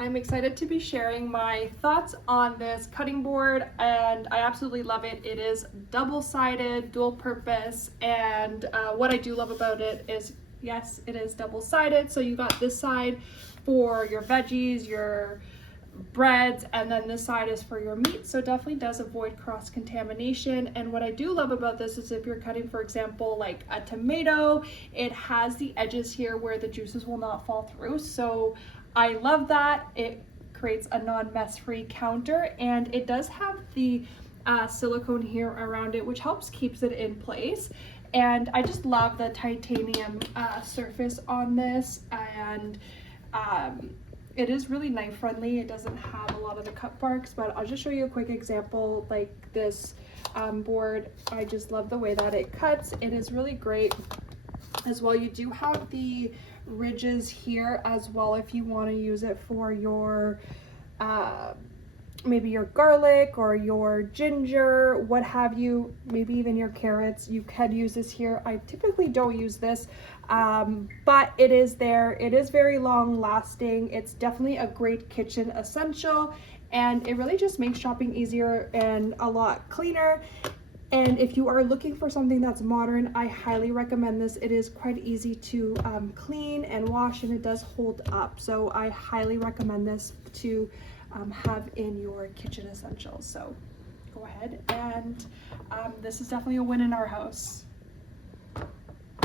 I'm excited to be sharing my thoughts on this cutting board, and I absolutely love it. It is double-sided, dual purpose, and what I do love about it is, yes, it is double-sided. So you got this side for your veggies, your breads, and then this side is for your meat, so it definitely does avoid cross-contamination. And what I do love about this is if you're cutting, for example, like a tomato, it has the edges here where the juices will not fall through. So I love that. It creates a non-mess free counter, and it does have the silicone here around it, which helps keeps it in place. And I just love the titanium surface on this, and it is really knife friendly. It doesn't have a lot of the cut marks, but I'll just show you a quick example. Like this board, I just love the way that it cuts. It is really great as well. You do have the ridges here as well if you want to use it for your maybe your garlic or your ginger, what have you, maybe even your carrots. You can use this here. I typically don't use this, but it is there. It is very long lasting. It's definitely a great kitchen essential, and it really just makes shopping easier and a lot cleaner. And if you are looking for something that's modern, I highly recommend this. It is quite easy to clean and wash, and it does hold up. So I highly recommend this to have in your kitchen essentials. So go ahead, and this is definitely a win in our house.